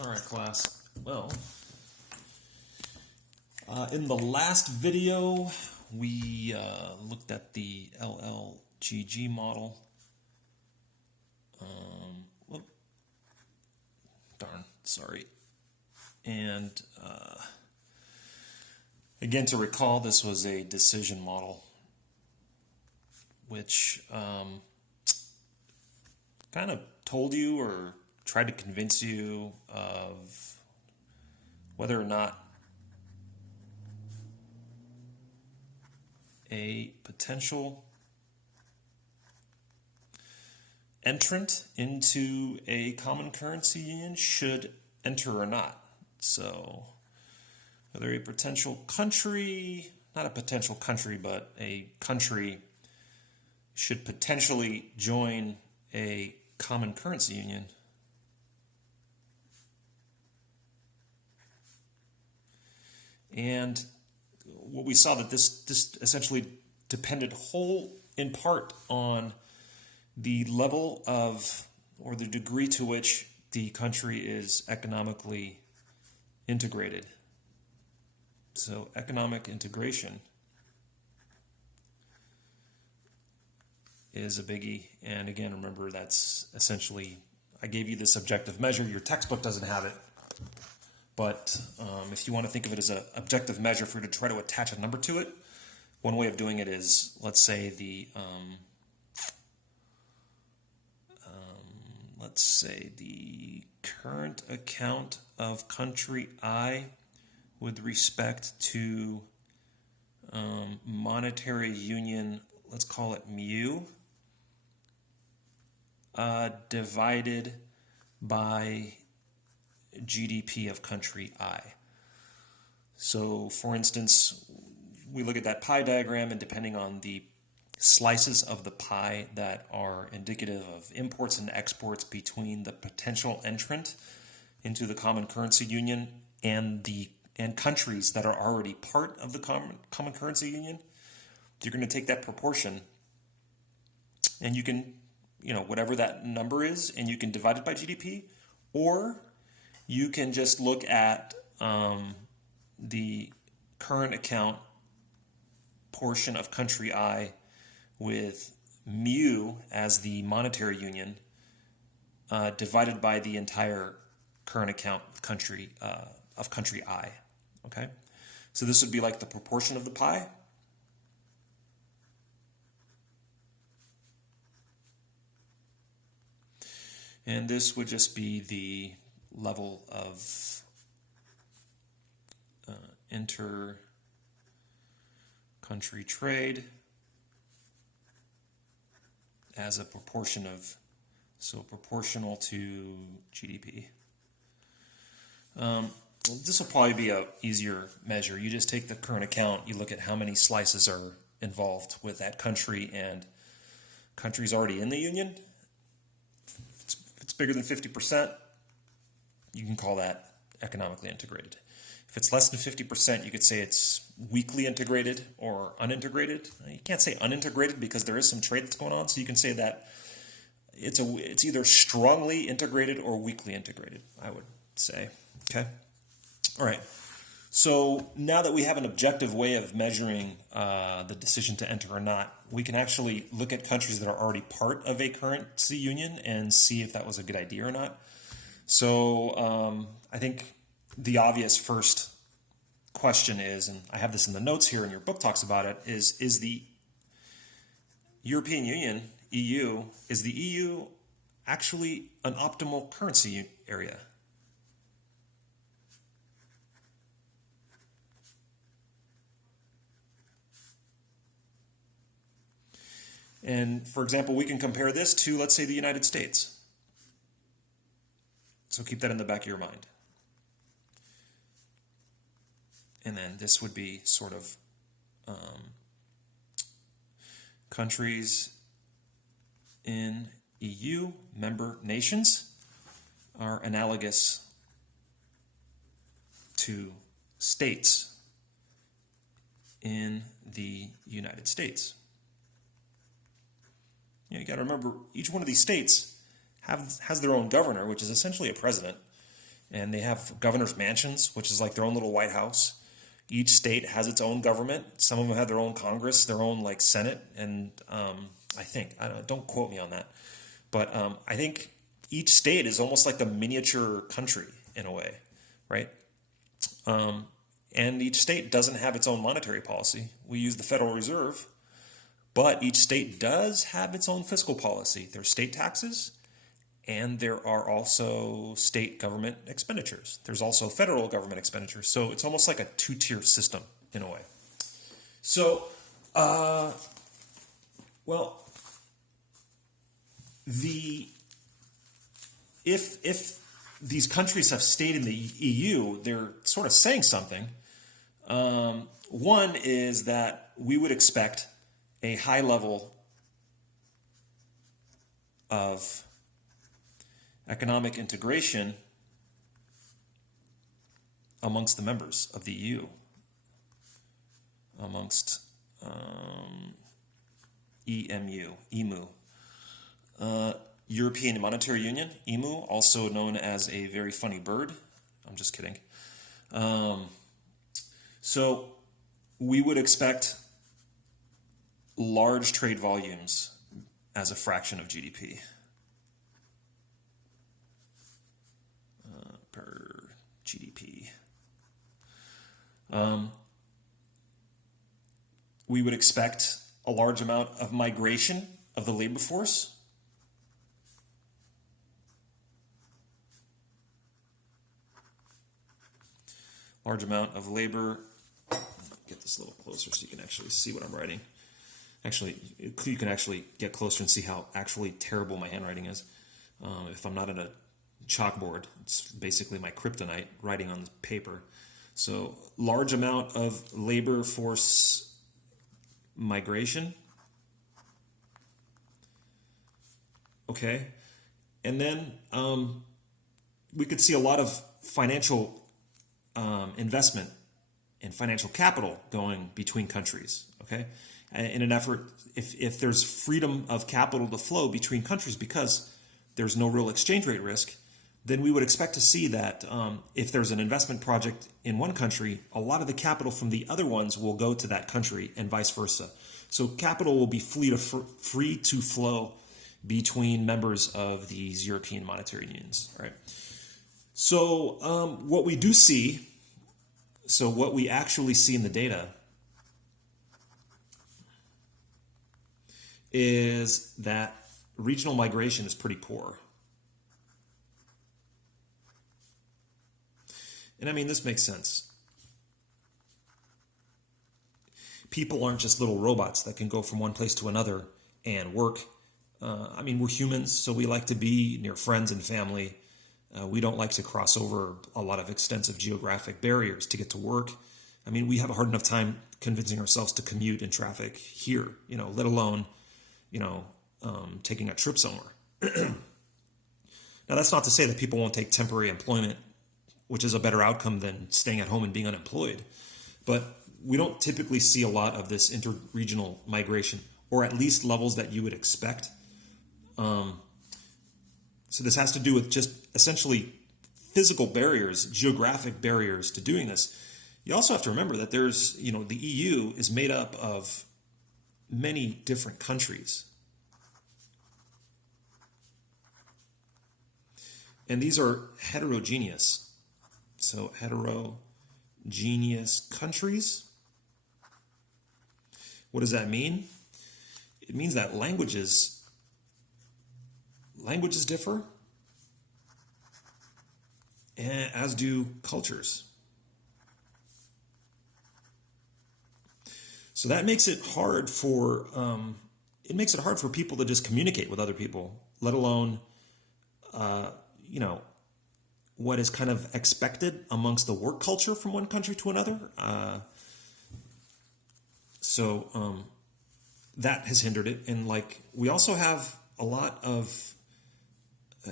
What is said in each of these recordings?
All right, class. Well, in the last video, we looked at the LLGG model. Whoop, darn, sorry. And again, to recall, this was a decision model, which kind of told you or tried to convince you of whether or not a potential entrant into a common currency union should enter or not. So whether a potential country, not a potential country, but a country should potentially join a common currency union. And what we saw that this essentially depended whole in part on the level of, or the degree to which the country is economically integrated. So economic integration is a biggie. And again, remember, that's essentially, I gave you this objective measure. Your textbook doesn't have it. But if you want to think of it as an objective measure for you to try to attach a number to it, one way of doing it is, let's say the current account of country I with respect to monetary union, let's call it E.M.U, divided by GDP of country I. So, for instance, we look at that pie diagram, and depending on the slices of the pie that are indicative of imports and exports between the potential entrant into the common currency union and countries that are already part of the common currency union, you're going to take that proportion and you can, whatever that number is, and you can divide it by GDP, or you can just look at the current account portion of country I with E.M.U as the monetary union divided by the entire current account of country I. Okay, so this would be like the proportion of the pie. And this would just be the level of inter-country trade as a proportion of, so proportional to GDP. This will probably be an easier measure. You just take the current account, you look at how many slices are involved with that country, and countries already in the union. If it's bigger than 50%, you can call that economically integrated. If it's less than 50%, you could say it's weakly integrated or unintegrated. You can't say unintegrated because there is some trade that's going on, so you can say that it's either strongly integrated or weakly integrated, I would say. Okay? All right. So now that we have an objective way of measuring the decision to enter or not, we can actually look at countries that are already part of a currency union and see if that was a good idea or not. So I think the obvious first question is, and I have this in the notes here and your book talks about it, is the European Union, EU, is the EU actually an optimal currency area? And for example, we can compare this to, let's say, the United States. So keep that in the back of your mind. And then this would be sort of countries in EU, member nations, are analogous to states in the United States. You got to remember, each one of these states has their own governor, which is essentially a president, and they have governor's mansions, which is like their own little White House. Each state has its own government. Some of them have their own Congress, their own like Senate, and don't quote me on that, but I think each state is almost like a miniature country in a way, right? And each state doesn't have its own monetary policy. We use the Federal Reserve, but each state does have its own fiscal policy. There's state taxes, and there are also state government expenditures. There's also federal government expenditures. So it's almost like a two-tier system in a way. So, if these countries have stayed in the EU, they're sort of saying something. One is that we would expect a high level of economic integration amongst the members of the EU, amongst E.M.U. European Monetary Union, E.M.U., also known as a very funny bird. I'm just kidding. So we would expect large trade volumes as a fraction of GDP. Per GDP. We would expect a large amount of migration of the labor force. Large amount of labor. Get this a little closer so you can actually see what I'm writing. Actually, you can actually get closer and see how actually terrible my handwriting is. If I'm not in a chalkboard, it's basically my kryptonite writing on the paper. So, large amount of labor force migration. Okay. And then we could see a lot of financial investment and financial capital going between countries, okay? In an effort, if there's freedom of capital to flow between countries because there's no real exchange rate risk, then we would expect to see that if there's an investment project in one country, a lot of the capital from the other ones will go to that country and vice versa. So capital will be free to flow between members of these European monetary unions, right? So what we do see, what we actually see in the data is that regional migration is pretty poor. And I mean, this makes sense. People aren't just little robots that can go from one place to another and work. We're humans, so we like to be near friends and family. We don't like to cross over a lot of extensive geographic barriers to get to work. We have a hard enough time convincing ourselves to commute in traffic here, let alone, taking a trip somewhere. Now, that's not to say that people won't take temporary employment, which is a better outcome than staying at home and being unemployed. But we don't typically see a lot of this interregional migration, or at least levels that you would expect. So this has to do with just essentially physical barriers, geographic barriers to doing this. You also have to remember that there's, the EU is made up of many different countries. And these are heterogeneous. So heterogeneous countries. What does that mean? It means that languages differ, as do cultures. So that makes it hard for people to just communicate with other people, let alone what is kind of expected amongst the work culture from one country to another. So that has hindered it. And we also have a lot of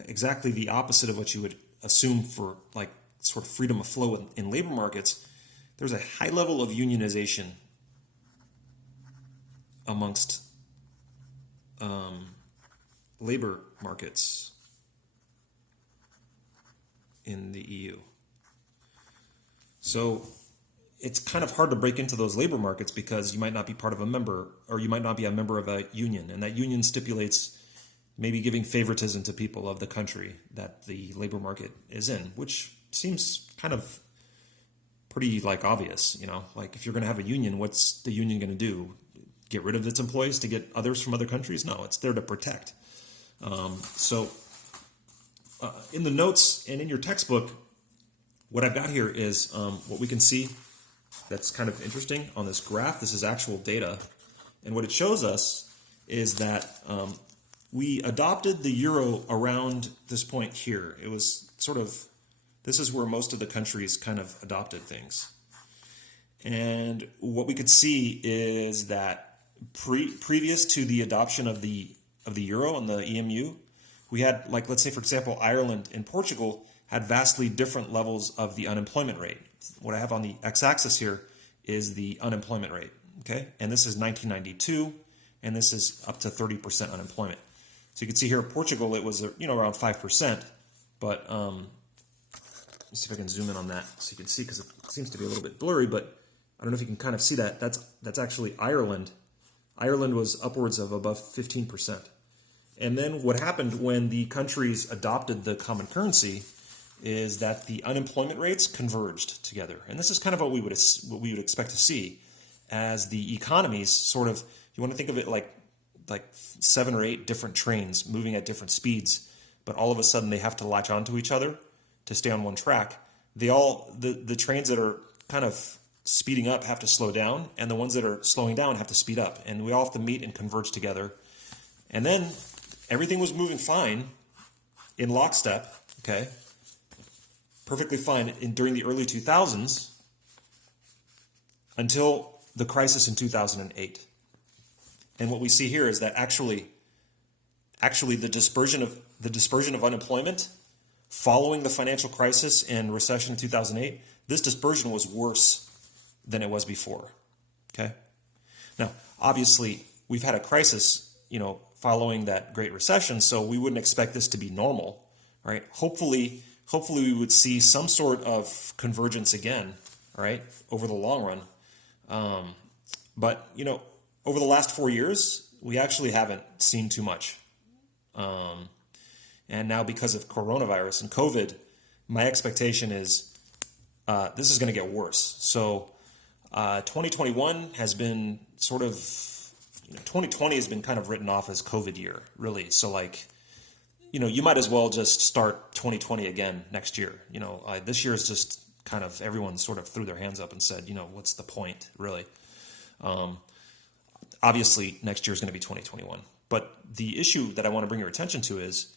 exactly the opposite of what you would assume for sort of freedom of flow in labor markets. There's a high level of unionization amongst labor markets. in the EU. So it's kind of hard to break into those labor markets because you might not be part of a member, or you might not be a member of a union, and that union stipulates maybe giving favoritism to people of the country that the labor market is in, which seems kind of pretty like obvious, like if you're going to have a union, what's the union going to do? Get rid of its employees to get others from other countries? No, it's there to protect. So in the notes and in your textbook, what I've got here is what we can see that's kind of interesting on this graph. This is actual data. And what it shows us is that we adopted the euro around this point here. It was sort of, this is where most of the countries kind of adopted things. And what we could see is that previous to the adoption of the euro and the E.M.U, we had, like, let's say, for example, Ireland and Portugal had vastly different levels of the unemployment rate. What I have on the x-axis here is the unemployment rate, okay? And this is 1992, and this is up to 30% unemployment. So you can see here, Portugal, it was around 5%, but let's see if I can zoom in on that so you can see, because it seems to be a little bit blurry, but I don't know if you can kind of see that. That's actually Ireland. Ireland was upwards of above 15%. And then what happened when the countries adopted the common currency is that the unemployment rates converged together. And this is kind of what we would expect to see as the economies sort of, you want to think of it like 7 or 8 different trains moving at different speeds, but all of a sudden they have to latch onto each other to stay on one track. The trains that are kind of speeding up have to slow down, and the ones that are slowing down have to speed up, and we all have to meet and converge together. And then everything was moving fine in lockstep, okay, perfectly fine during the early 2000s until the crisis in 2008. And what we see here is that actually the dispersion of unemployment following the financial crisis and recession in 2008, this dispersion was worse than it was before, okay? Now, obviously, we've had a crisis, following that Great Recession, so we wouldn't expect this to be normal, right? Hopefully we would see some sort of convergence again, right, over the long run. But, over the last 4 years, we actually haven't seen too much. And now because of coronavirus and COVID, my expectation is this is going to get worse. So 2021 has been sort of, 2020 has been kind of written off as COVID year, really. So you might as well just start 2020 again next year. This year is just kind of, everyone sort of threw their hands up and said, what's the point, really? Obviously, next year is going to be 2021. But the issue that I want to bring your attention to is,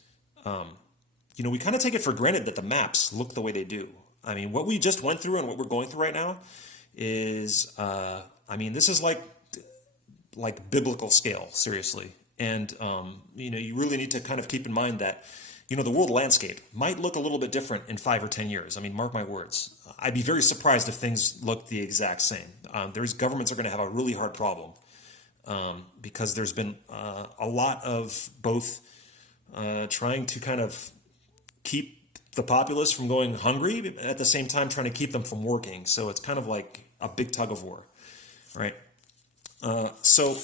we kind of take it for granted that the maps look the way they do. I mean, what we just went through and what we're going through right now is, this is like biblical scale, seriously. And, you really need to kind of keep in mind that, the world landscape might look a little bit different in 5 or 10 years. I mean, mark my words. I'd be very surprised if things look the exact same. Governments are going to have a really hard problem because there's been a lot of both trying to kind of keep the populace from going hungry, at the same time trying to keep them from working. So it's kind of like a big tug of war, right? So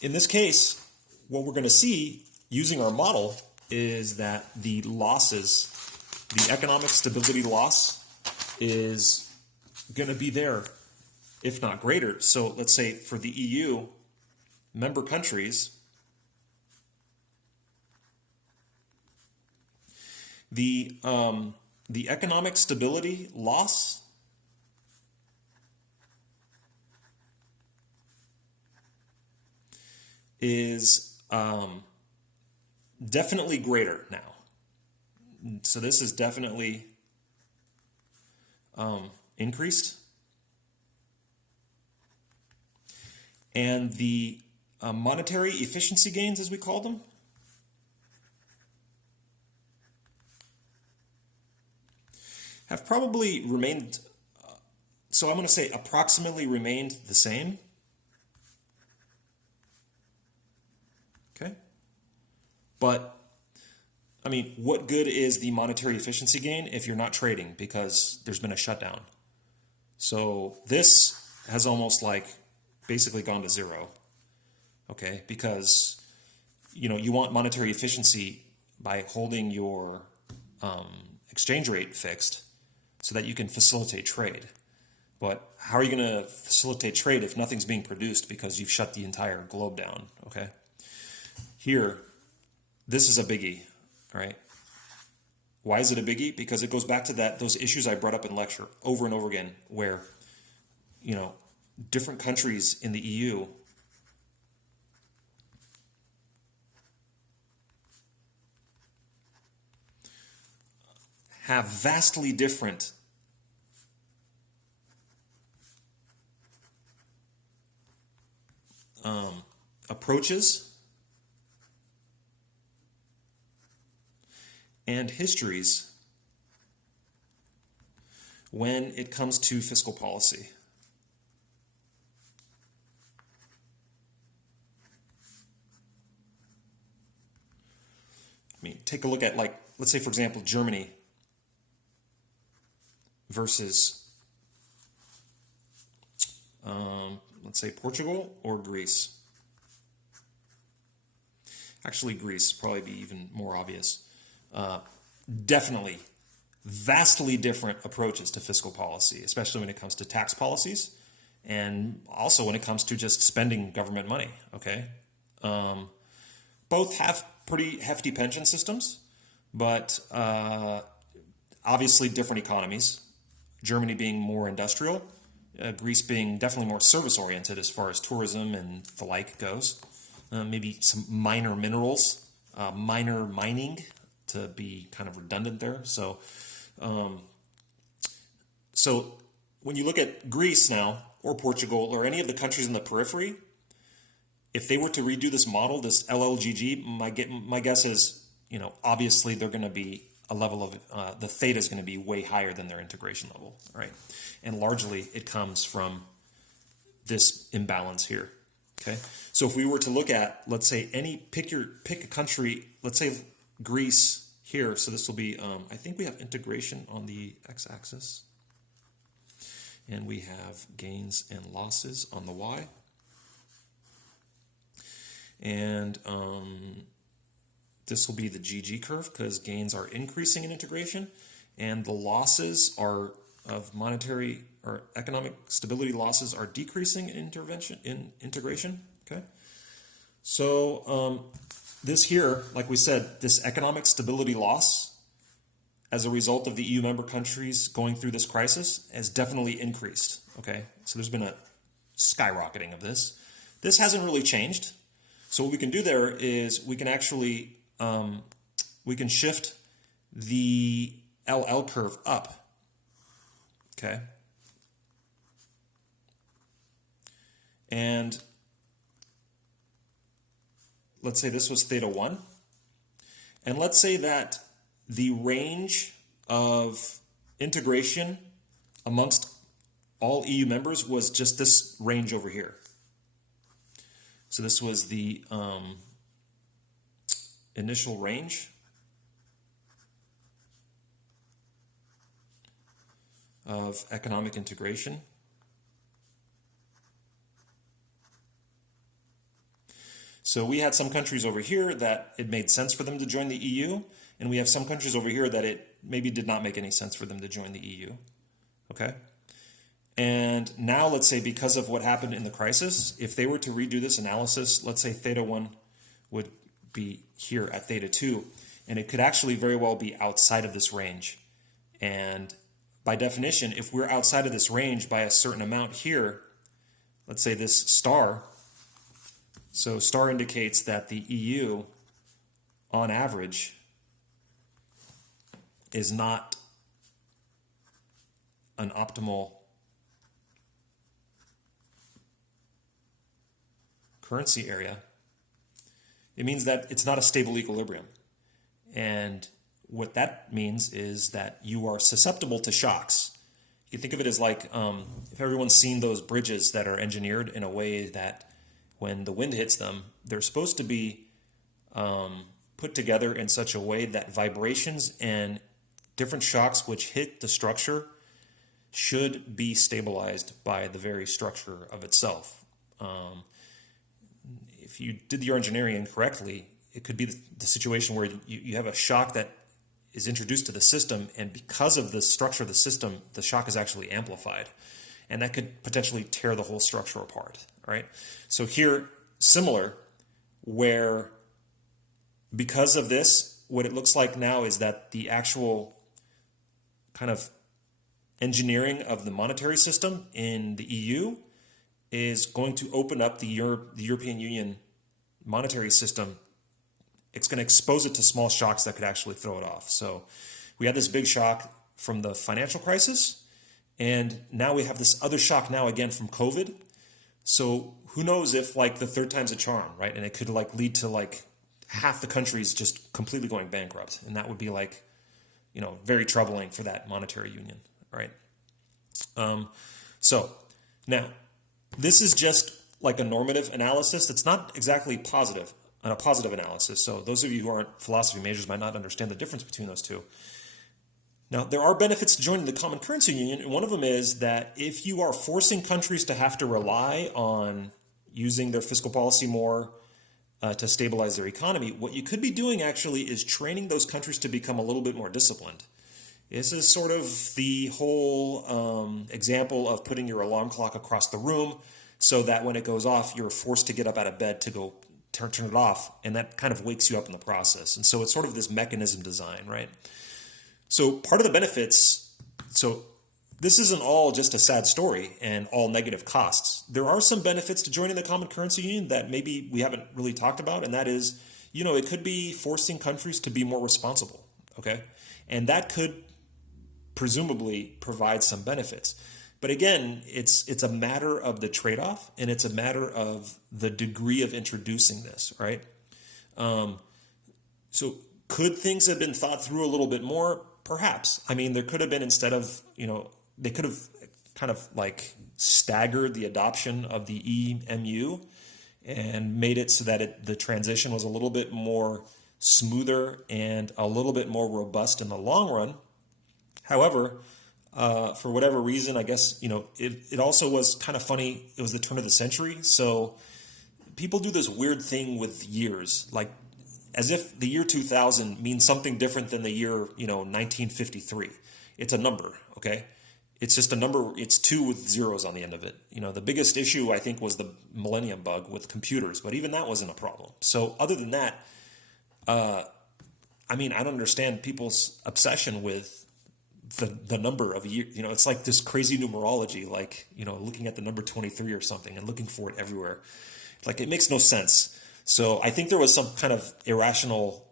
in this case, what we're going to see using our model is that the losses, the economic stability loss, is going to be there, if not greater. So let's say for the EU member countries, the economic stability loss is definitely greater now. So this is definitely increased. And the monetary efficiency gains, as we call them, have probably remained, so I'm going to say approximately remained the same. Okay? But I mean, what good is the monetary efficiency gain if you're not trading because there's been a shutdown? So this has almost like basically gone to zero, okay? Because you want monetary efficiency by holding your exchange rate fixed so that you can facilitate trade. But how are you going to facilitate trade if nothing's being produced because you've shut the entire globe down, okay? Here, this is a biggie, all right? Why is it a biggie? Because it goes back to those issues I brought up in lecture over and over again, where different countries in the EU have vastly different approaches and histories when it comes to fiscal policy. I mean, take a look at, like, let's say, for example, Germany versus, let's say, Portugal or Greece. Actually, Greece probably be even more obvious. Definitely vastly different approaches to fiscal policy, especially when it comes to tax policies and also when it comes to just spending government money, okay? Both have pretty hefty pension systems, but obviously different economies. Germany being more industrial, Greece being definitely more service-oriented as far as tourism and the like goes. Maybe some minor minerals, minor mining, to be kind of redundant there. So when you look at Greece now, or Portugal, or any of the countries in the periphery, if they were to redo this model, this LLGG, my guess is, obviously they're going to be a level of, the theta is going to be way higher than their integration level, right? And largely it comes from this imbalance here, okay? So if we were to look at, let's say, pick a country, let's say Greece here, so this will be, I think we have integration on the x-axis, and we have gains and losses on the y. And this will be the GG curve because gains are increasing in integration and the losses are of monetary or economic stability losses are decreasing in integration. Okay. So this here, like we said, this economic stability loss as a result of the EU member countries going through this crisis has definitely increased. Okay. So there's been a skyrocketing of this. This hasn't really changed. So what we can do there is we can actually we can shift the LL curve up, okay? And let's say this was theta 1. And let's say that the range of integration amongst all EU members was just this range over here. So this was the initial range of economic integration. So we had some countries over here that it made sense for them to join the EU, and we have some countries over here that it maybe did not make any sense for them to join the EU. Okay? And now let's say because of what happened in the crisis, if they were to redo this analysis, let's say theta 1 would be here at theta 2, and it could actually very well be outside of this range. And by definition, if we're outside of this range by a certain amount here, let's say this star, so star indicates that the EU on average is not an optimal currency area. It means that it's not a stable equilibrium. And what that means is that you are susceptible to shocks. You think of it as like if everyone's seen those bridges that are engineered in a way that when the wind hits them, they're supposed to be put together in such a way that vibrations and different shocks which hit the structure should be stabilized by the very structure of itself. If you did your engineering incorrectly, it could be the situation where you have a shock that is introduced to the system, and because of the structure of the system, the shock is actually amplified. And that could potentially tear the whole structure apart, right? So here, similar, where because of this, what it looks like now is that the actual kind of engineering of the monetary system in the EU is going to open up the European Union monetary system. It's going to expose it to small shocks that could actually throw it off. So we had this big shock from the financial crisis, and now we have this other shock now again from COVID. So who knows if like the third time's a charm, right? And it could like lead to like half the countries just completely going bankrupt. And that would be like, very troubling for that monetary union, right? So now this is just like a normative analysis. It's not exactly positive, a positive analysis. So those of you who aren't philosophy majors might not understand the difference between those two. Now, there are benefits to joining the common currency union, and one of them is that if you are forcing countries to have to rely on using their fiscal policy more to stabilize their economy, what you could be doing actually is training those countries to become a little bit more disciplined. This is sort of the whole example of putting your alarm clock across the room so that when it goes off, you're forced to get up out of bed to go turn it off, and that kind of wakes you up in the process. And so it's sort of this mechanism design, right? So part of the benefits, so this isn't all just a sad story and all negative costs. There are some benefits to joining the common currency union that maybe we haven't really talked about, and that is, it could be forcing countries to be more responsible, okay? And that could presumably provide some benefits. But again, it's a matter of the trade-off, and it's a matter of the degree of introducing this, right? So could things have been thought through a little bit more? Perhaps. I mean, there could have been, instead of, they could have kind of like staggered the adoption of the E.M.U. and made it so that the transition was a little bit more smoother and a little bit more robust in the long run. However, for whatever reason, I guess, it also was kind of funny. It was the turn of the century. So people do this weird thing with years, like as if the year 2000 means something different than the year, 1953. It's a number, okay? It's just a number. It's 2 with zeros on the end of it. The biggest issue, I think, was the millennium bug with computers, but even that wasn't a problem. So other than that, I don't understand people's obsession with the number of a year. It's like this crazy numerology, like, looking at the number 23 or something and looking for it everywhere. Like, it makes no sense. So I think there was some kind of irrational,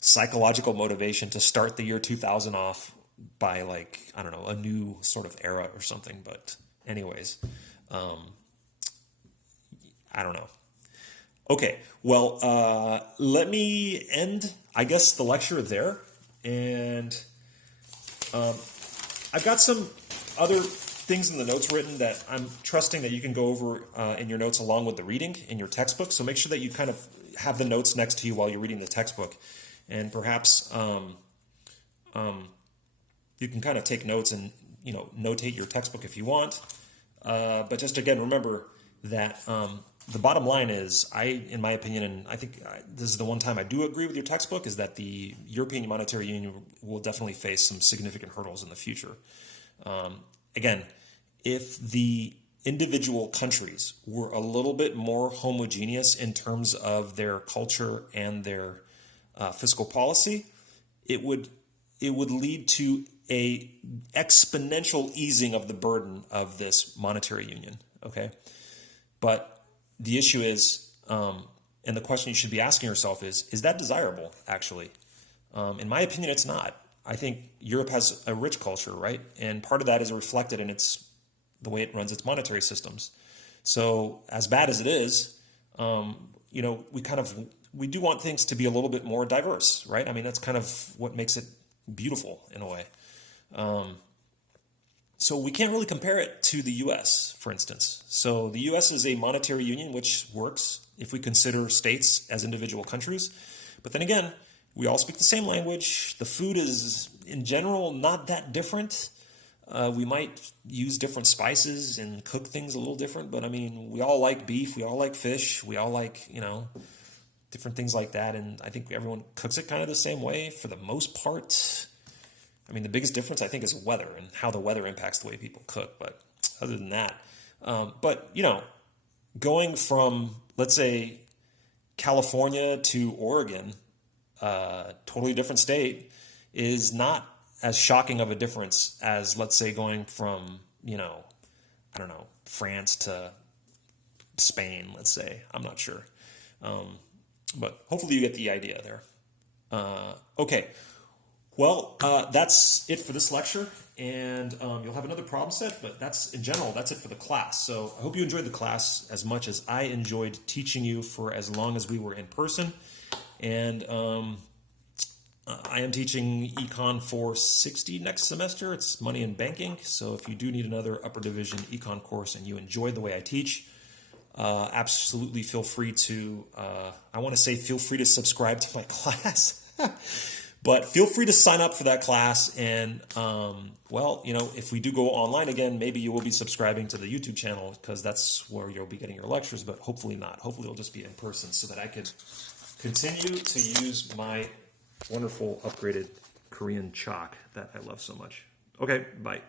psychological motivation to start the year 2000 off by a new sort of era or something. But anyways, I don't know. Okay, well, let me end, I guess, the lecture there. And I've got some other things in the notes written that I'm trusting that you can go over in your notes along with the reading in your textbook. So make sure that you kind of have the notes next to you while you're reading the textbook. And perhaps you can kind of take notes and, notate your textbook if you want. But just again, remember that the bottom line is, in my opinion, and I think this is the one time I do agree with your textbook, is that the European Monetary Union will definitely face some significant hurdles in the future. Again, if the individual countries were a little bit more homogeneous in terms of their culture and their fiscal policy, it would lead to a exponential easing of the burden of this monetary union. Okay, but the issue is, and the question you should be asking yourself is that desirable, actually? In my opinion, it's not. I think Europe has a rich culture, right? And part of that is reflected in the way it runs its monetary systems. So as bad as it is, we do want things to be a little bit more diverse, right? I mean, that's kind of what makes it beautiful in a way. So we can't really compare it to the U.S., for instance. So the U.S. is a monetary union, which works if we consider states as individual countries. But then again, we all speak the same language. The food is, in general, not that different. We might use different spices and cook things a little different, but I mean, we all like beef, we all like fish, we all like, different things like that. And I think everyone cooks it kind of the same way for the most part. I mean, the biggest difference, I think, is weather and how the weather impacts the way people cook. But other than that, going from, let's say, California to Oregon, totally different state, is not as shocking of a difference as, let's say, going from, France to Spain, let's say. I'm not sure. But hopefully you get the idea there. Okay. Well, that's it for this lecture, and you'll have another problem set, but that's it for the class. So I hope you enjoyed the class as much as I enjoyed teaching you for as long as we were in person. And I am teaching Econ 460 next semester. It's money and banking. So if you do need another upper division Econ course and you enjoyed the way I teach, absolutely feel free to, feel free to subscribe to my class. But feel free to sign up for that class. And, if we do go online again, maybe you will be subscribing to the YouTube channel because that's where you'll be getting your lectures, but hopefully not. Hopefully it'll just be in person so that I could continue to use my wonderful upgraded Korean chalk that I love so much. Okay, bye.